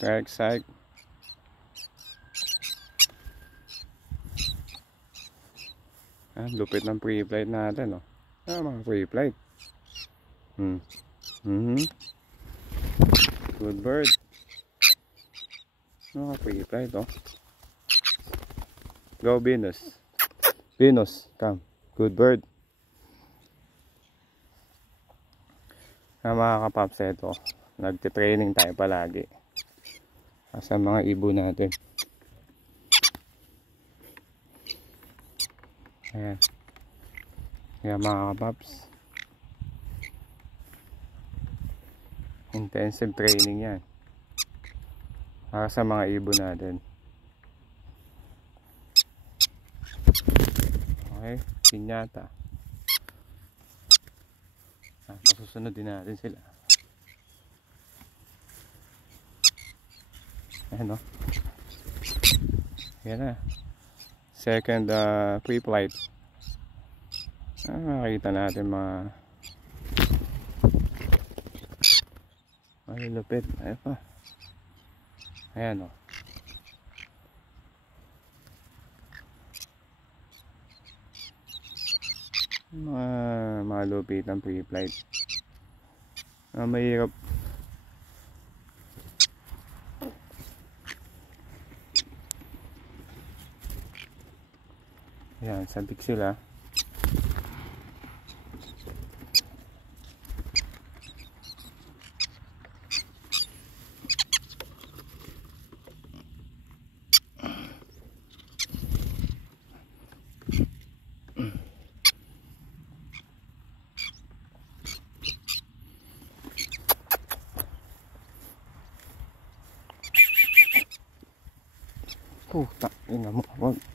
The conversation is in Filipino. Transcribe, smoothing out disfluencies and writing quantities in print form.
Strike, strike. Lupit ng pre-flight natin, oh. Mga pre-flight. Good bird. Mga pre-flight, oh. Go Venus. Venus, come. Good bird. Mga kapaps, ito, nagtitraining tayo palagi sa mga ibon natin. Ayan. Kaya mga kapaps, intensive training yan para sa mga ibon natin. Okay, pinyata. Masusunod din natin sila. Ayan, oh. Ayan na. Second pre-flight. Makikita natin mga lupit. Ayan pa. Ayan, oh. Malupit ang pre-flight. Mahirap. Ayan, sabik sila. Tak, ina mo. Wag.